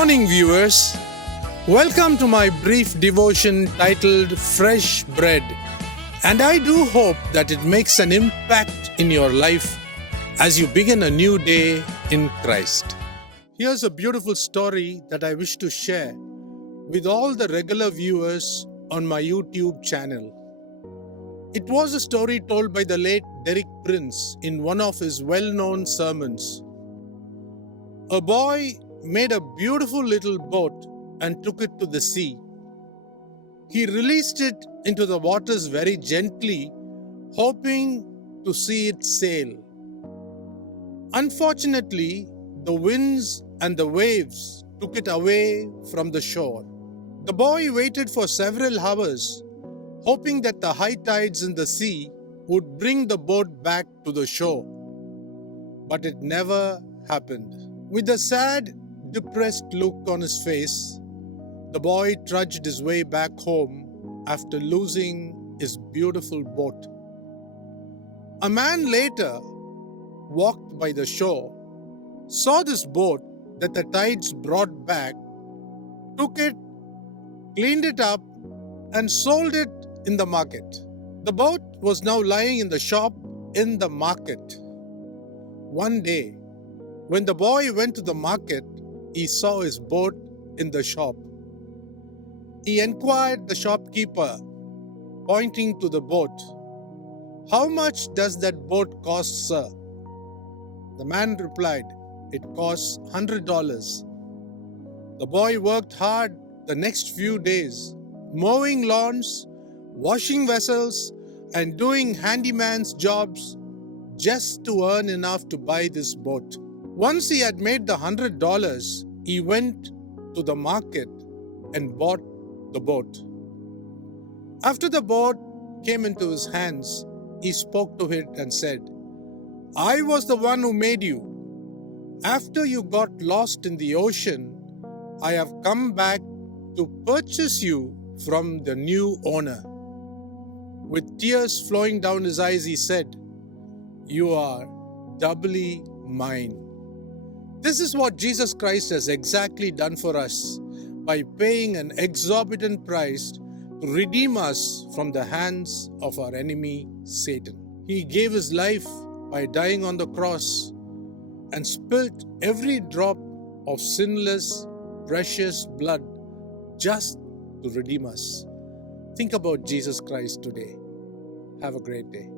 morning, viewers. Welcome to my brief devotion titled Fresh Bread. And I do hope that it makes an impact in your life as you begin a new day in Christ. Here's a beautiful story that I wish to share with all the regular viewers on my YouTube channel. It was a story told by the late Derek Prince in one of his well-known sermons. A boy made a beautiful little boat and took it to the sea. He released it into the waters very gently, hoping to see it sail. Unfortunately, the winds and the waves took it away from the shore. The boy waited for several hours, hoping that the high tides in the sea would bring the boat back to the shore. But it never happened. With a sad, depressed look on his face, the boy trudged his way back home after losing his beautiful boat. A man later walked by the shore, saw this boat that the tides brought back, took it, cleaned it up, and sold it in the market. The boat was now lying in the shop in the market. One day, when the boy went to the market, he saw his boat in the shop. He inquired the shopkeeper, pointing to the boat, "How much does that boat cost, sir?" The man replied, "It costs $100. The boy worked hard the next few days, mowing lawns, washing vessels, and doing handyman's jobs just to earn enough to buy this boat. Once he had made the $100, he went to the market and bought the boat. After the boat came into his hands, he spoke to it and said, "I was the one who made you. After you got lost in the ocean, I have come back to purchase you from the new owner." With tears flowing down his eyes, he said, "You are doubly mine." This is what Jesus Christ has exactly done for us by paying an exorbitant price to redeem us from the hands of our enemy, Satan. He gave his life by dying on the cross and spilt every drop of sinless, precious blood just to redeem us. Think about Jesus Christ today. Have a great day.